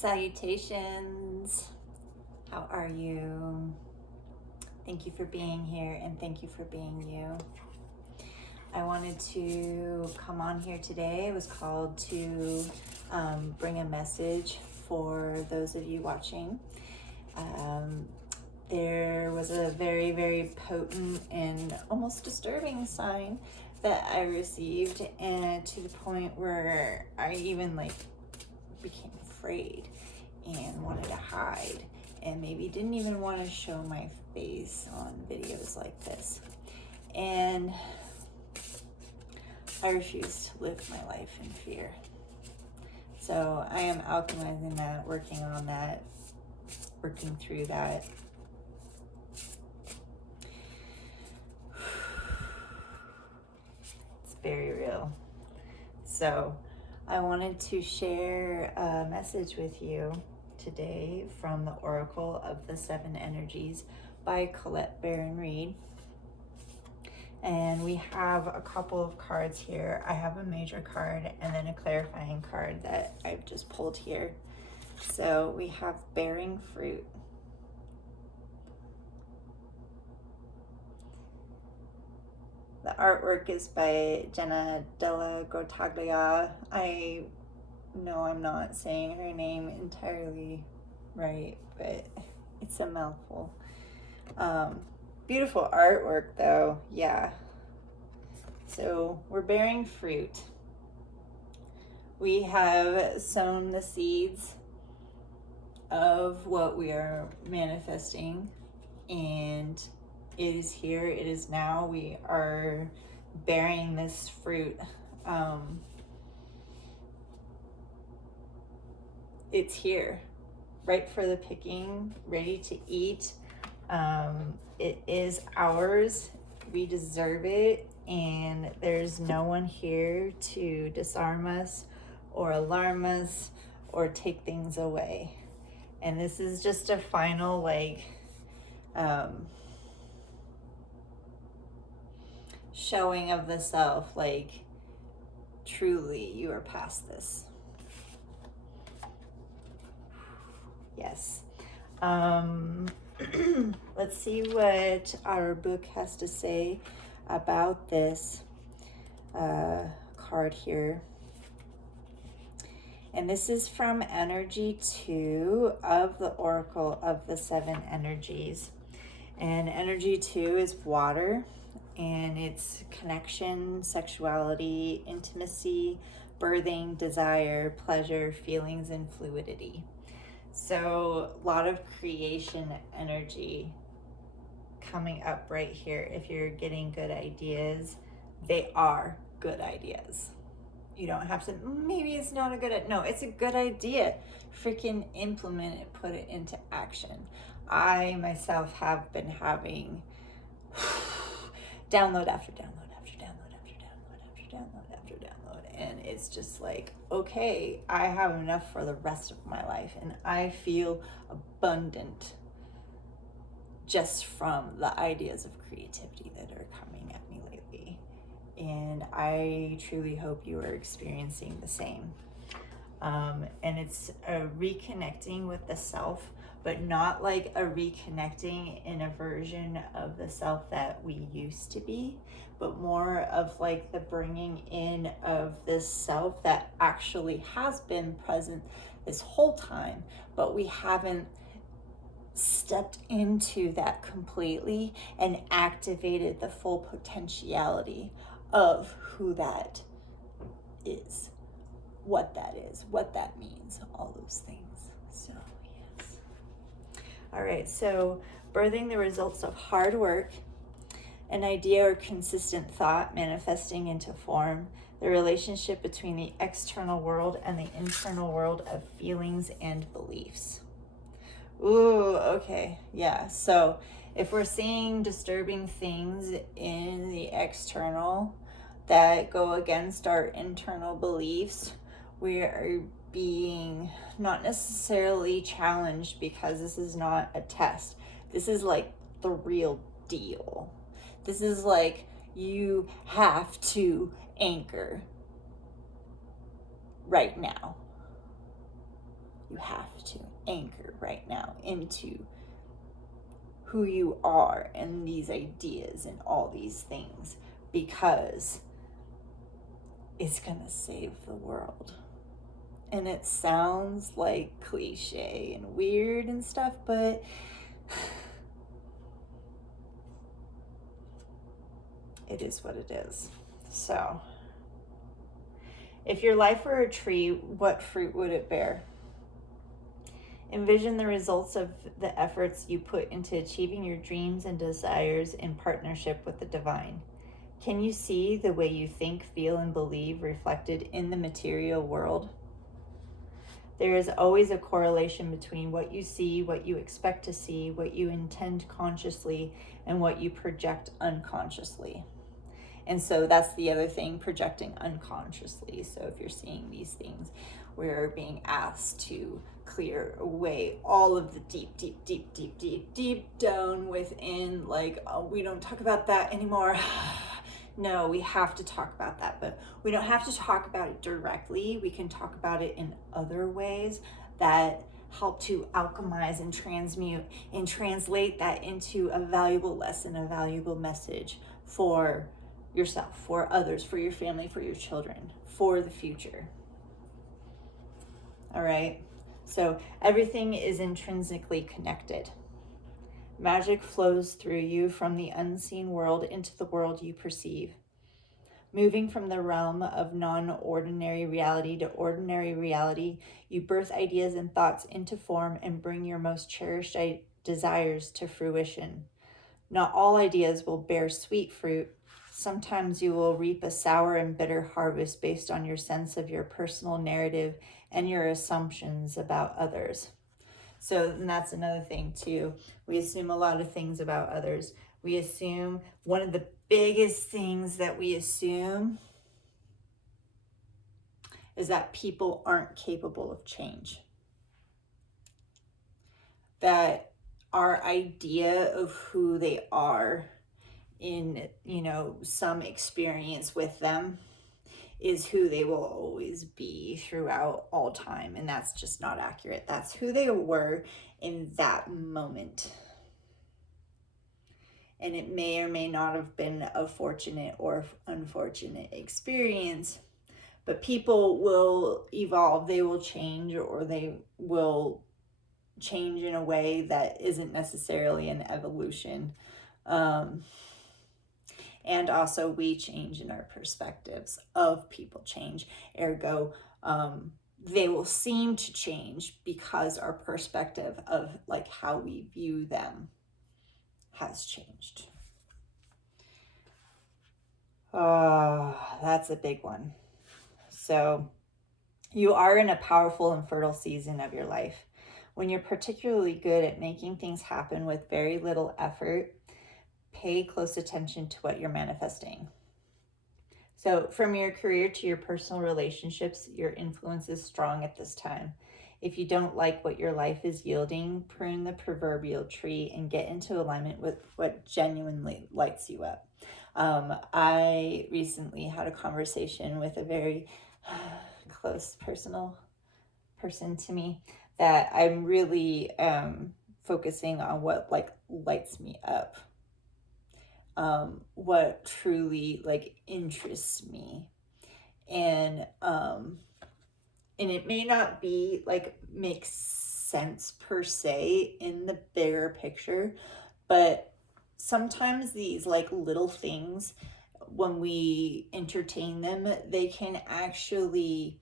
Salutations. How are you? Thank you for being here and thank you for being you. I wanted to come on here today. I was called to bring a message for those of you watching. There was a very, very potent and almost disturbing sign that I received, and to the point where I even became afraid and wanted to hide, and maybe didn't even want to show my face on videos like this. And I refuse to live my life in fear. So I am alchemizing that, working on that, working through that. It's very real. So I wanted to share a message with you today from the Oracle of the Seven Energies by Colette Baron Reed. And we have a couple of cards here. I have a major card and then a clarifying card that I've just pulled here. So we have bearing fruit. The artwork is by Jenna Della Grottaglia. I know I'm not saying her name entirely right, but it's a mouthful. Beautiful artwork though, yeah. So we're bearing fruit. We have sown the seeds of what we are manifesting, and it is here, it is now. We are bearing this fruit. It's here, ripe for the picking, ready to eat. It is ours. We deserve it, and there's no one here to disarm us or alarm us or take things away. And this is just a final showing of the self, truly you are past this. Yes. Let's see what our book has to say about this card here. And this is from Energy 2 of the Oracle of the Seven Energies. And Energy 2 is water, and it's connection, sexuality, intimacy, birthing, desire, pleasure, feelings, and fluidity. So a lot of creation energy coming up right here. If you're getting good ideas, they are good ideas. You don't have to, maybe it's not a good, no, it's a good idea. Freaking implement it, put it into action. I myself have been having download after download after download after download after download after download. And it's just like, okay, I have enough for the rest of my life. And I feel abundant just from the ideas of creativity that are coming at me lately. And I truly hope you are experiencing the same. And it's a reconnecting with the self, but not like a reconnecting in a version of the self that we used to be, but more of like the bringing in of this self that actually has been present this whole time, but we haven't stepped into that completely and activated the full potentiality of who that is, what that means, all those things. So yes. All right, so birthing the results of hard work, an idea or consistent thought manifesting into form, the relationship between the external world and the internal world of feelings and beliefs. Ooh, okay, yeah. So if we're seeing disturbing things in the external that go against our internal beliefs, we are being not necessarily challenged, because this is not a test. This is like the real deal. This is like you have to anchor right now. You have to anchor right now into who you are and these ideas and all these things, because it's gonna save the world. And it sounds like cliche and weird and stuff, but it is what it is. So, if your life were a tree, what fruit would it bear? Envision the results of the efforts you put into achieving your dreams and desires in partnership with the divine. Can you see the way you think, feel, and believe reflected in the material world? There is always a correlation between what you see, what you expect to see, what you intend consciously, and what you project unconsciously. And so that's the other thing, projecting unconsciously. So if you're seeing these things, we're being asked to clear away all of the deep down within, like, oh, we don't talk about that anymore. No, we have to talk about that, but we don't have to talk about it directly. We can talk about it in other ways that help to alchemize and transmute and translate that into a valuable lesson, a valuable message for yourself, for others, for your family, for your children, for the future. All right? So everything is intrinsically connected. Magic flows through you from the unseen world into the world you perceive. Moving from the realm of non-ordinary reality to ordinary reality, you birth ideas and thoughts into form and bring your most cherished desires to fruition. Not all ideas will bear sweet fruit. Sometimes you will reap a sour and bitter harvest based on your sense of your personal narrative and your assumptions about others. So, and that's another thing too. We assume a lot of things about others. We assume, one of the biggest things that we assume is that people aren't capable of change. That our idea of who they are in, some experience with them is who they will always be throughout all time. And that's just not accurate. That's who they were in that moment. And it may or may not have been a fortunate or unfortunate experience, but people will evolve, they will change, or they will change in a way that isn't necessarily an evolution. And also we change in our perspectives of people change. Ergo, they will seem to change because our perspective of like how we view them has changed. That's a big one. So you are in a powerful and fertile season of your life when you're particularly good at making things happen with very little effort. Pay close attention to what you're manifesting. So from your career to your personal relationships, your influence is strong at this time. If you don't like what your life is yielding, prune the proverbial tree and get into alignment with what genuinely lights you up. I recently had a conversation with a very close personal person to me that I'm really focusing on what like lights me up. What truly like interests me, and it may not be like makes sense per se in the bigger picture, but sometimes these like little things, when we entertain them, they can actually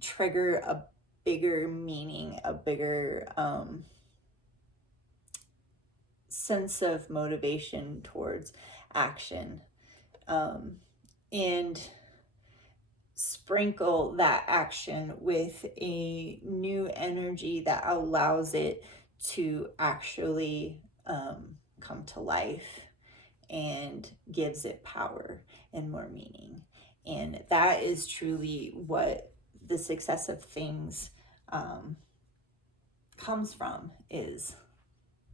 trigger a bigger meaning, a bigger sense of motivation towards action, and sprinkle that action with a new energy that allows it to actually come to life and gives it power and more meaning. And that is truly what the success of things comes from, is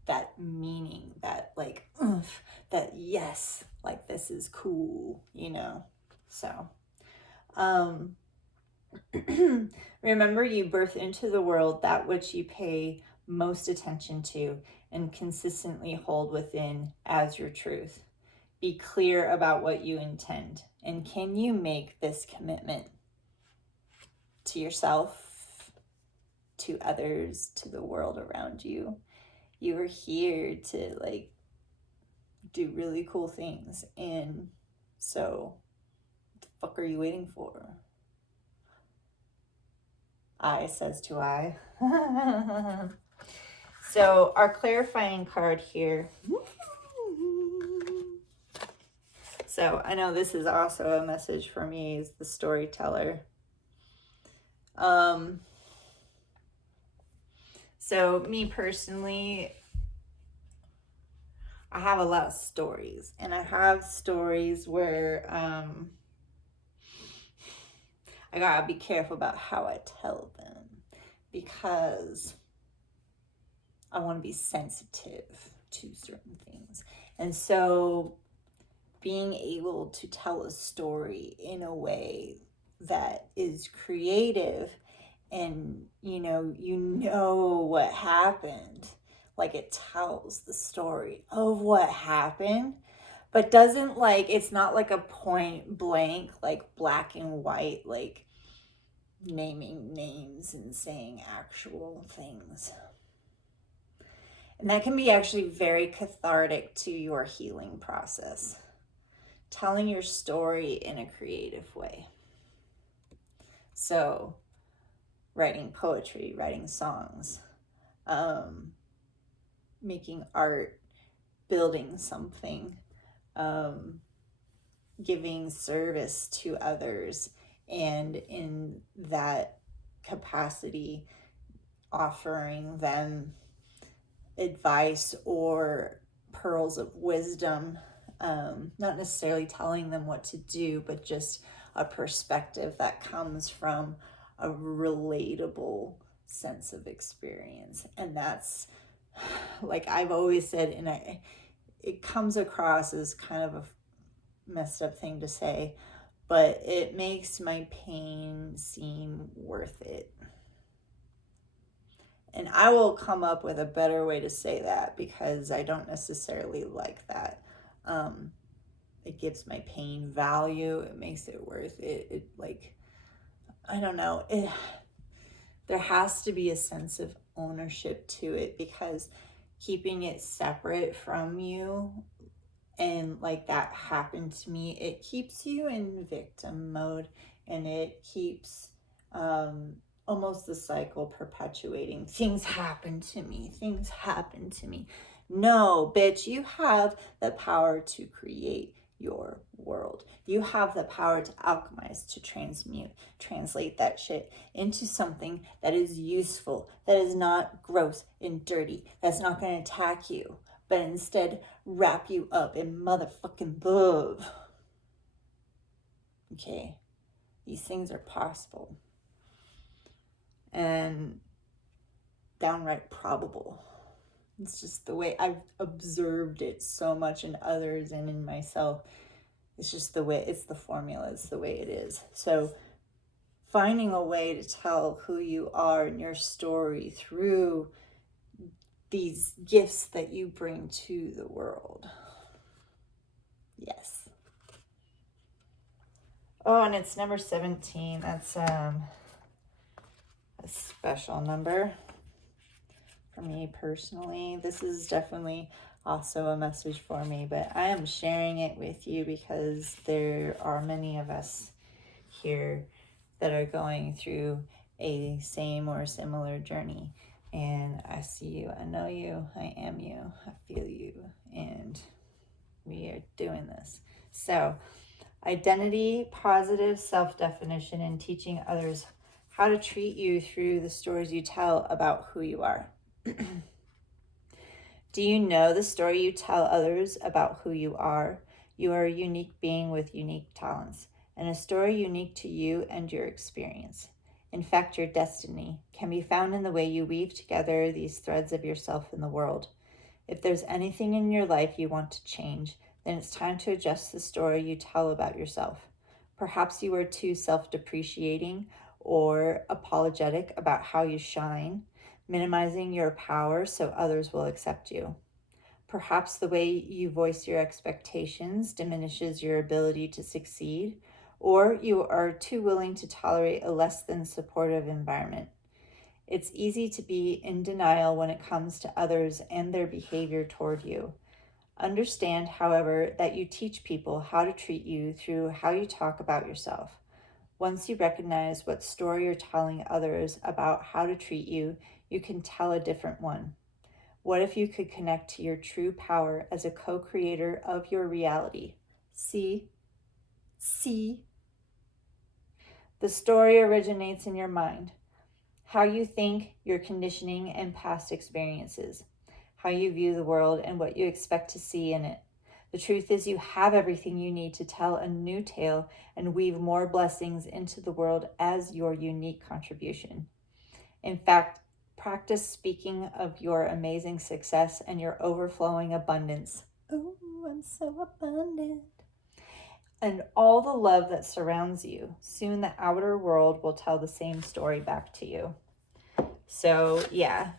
that meaning, that like oomph, that yes, like this is cool, So Remember, you birth into the world that which you pay most attention to and consistently hold within as your truth. Be clear about what you intend. And can you make this commitment to yourself, to others, to the world around you? You are here to like do really cool things. And so, what the fuck are you waiting for? I says to I. So our clarifying card here. So I know this is also a message for me as the storyteller. So me personally, I have a lot of stories, and I have stories where I gotta be careful about how I tell them, because I want to be sensitive to certain things. And so being able to tell a story in a way that is creative, and you know what happened, like it tells the story of what happened, but doesn't like, it's not like a point blank, like black and white, like naming names and saying actual things. And that can be actually very cathartic to your healing process, telling your story in a creative way. So writing poetry, writing songs, making art, building something, giving service to others, and in that capacity offering them advice or pearls of wisdom, not necessarily telling them what to do, but just a perspective that comes from a relatable sense of experience. And that's, like I've always said, and it comes across as kind of a messed up thing to say, but it makes my pain seem worth it. And I will come up with a better way to say that, because I don't necessarily like that. It gives my pain value. It makes it worth it. It, like, I don't know. There has to be a sense of ownership to it, because keeping it separate from you, and like that happened to me, it keeps you in victim mode, and it keeps almost the cycle perpetuating. Things happen to me. Things happen to me. No, bitch, you have the power to create your world. You have the power to alchemize, to transmute, translate that shit into something that is useful, that is not gross and dirty, that's not going to attack you, but instead wrap you up in motherfucking love. Okay? These things are possible. And downright probable. It's just the way I've observed it so much in others and in myself. It's just the way, it's the formula, it's the way it is. So finding a way to tell who you are and your story through these gifts that you bring to the world. Yes. Oh, and it's number 17. That's a special number for me personally. This is definitely also a message for me, but I am sharing it with you because there are many of us here that are going through a same or similar journey. And I see you, I know you, I am you, I feel you, and we are doing this. So, identity, positive self-definition, and teaching others how to treat you through the stories you tell about who you are. Do you know the story you tell others about who you are? You are a unique being with unique talents, and a story unique to you and your experience. In fact, your destiny can be found in the way you weave together these threads of yourself in the world. If there's anything in your life you want to change, then it's time to adjust the story you tell about yourself. Perhaps you are too self-depreciating or apologetic about how you shine, minimizing your power so others will accept you. Perhaps the way you voice your expectations diminishes your ability to succeed, or you are too willing to tolerate a less than supportive environment. It's easy to be in denial when it comes to others and their behavior toward you. Understand, however, that you teach people how to treat you through how you talk about yourself. Once you recognize what story you're telling others about how to treat you, you can tell a different one. What if you could connect to your true power as a co-creator of your reality? See? The story originates in your mind. How you think, your conditioning, and past experiences. How you view the world and what you expect to see in it. The truth is, you have everything you need to tell a new tale and weave more blessings into the world as your unique contribution. In fact, practice speaking of your amazing success and your overflowing abundance. Oh, I'm so abundant. And all the love that surrounds you. Soon the outer world will tell the same story back to you. So yeah,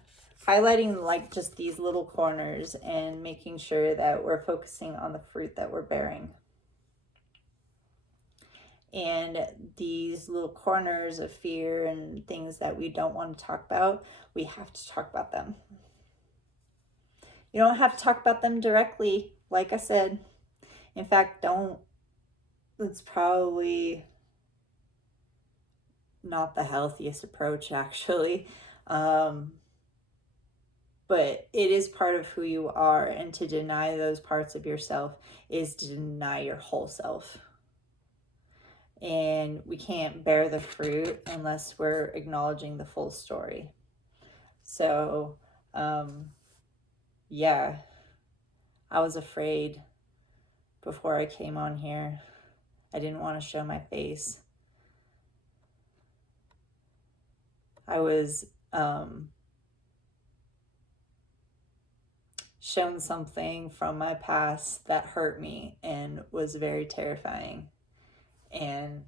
highlighting like just these little corners and making sure that we're focusing on the fruit that we're bearing. And these little corners of fear and things that we don't want to talk about, we have to talk about them. You don't have to talk about them directly, like I said. In fact, don't. It's probably not the healthiest approach, actually. But it is part of who you are, and to deny those parts of yourself is to deny your whole self. And we can't bear the fruit unless we're acknowledging the full story. So, yeah, I was afraid before I came on here. I didn't want to show my face. I was shown something from my past that hurt me and was very terrifying. And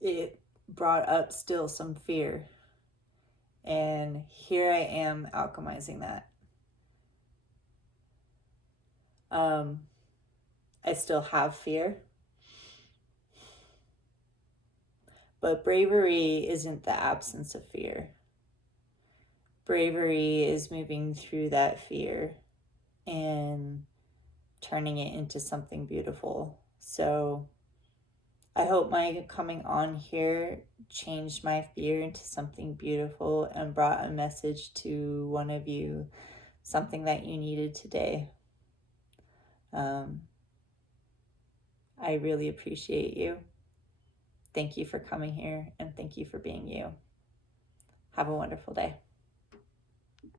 it brought up still some fear. And here I am alchemizing that. I still have fear. But bravery isn't the absence of fear. Bravery is moving through that fear and turning it into something beautiful. So I hope my coming on here changed my fear into something beautiful and brought a message to one of you, something that you needed today. I really appreciate you. Thank you for coming here, and thank you for being you. Have a wonderful day.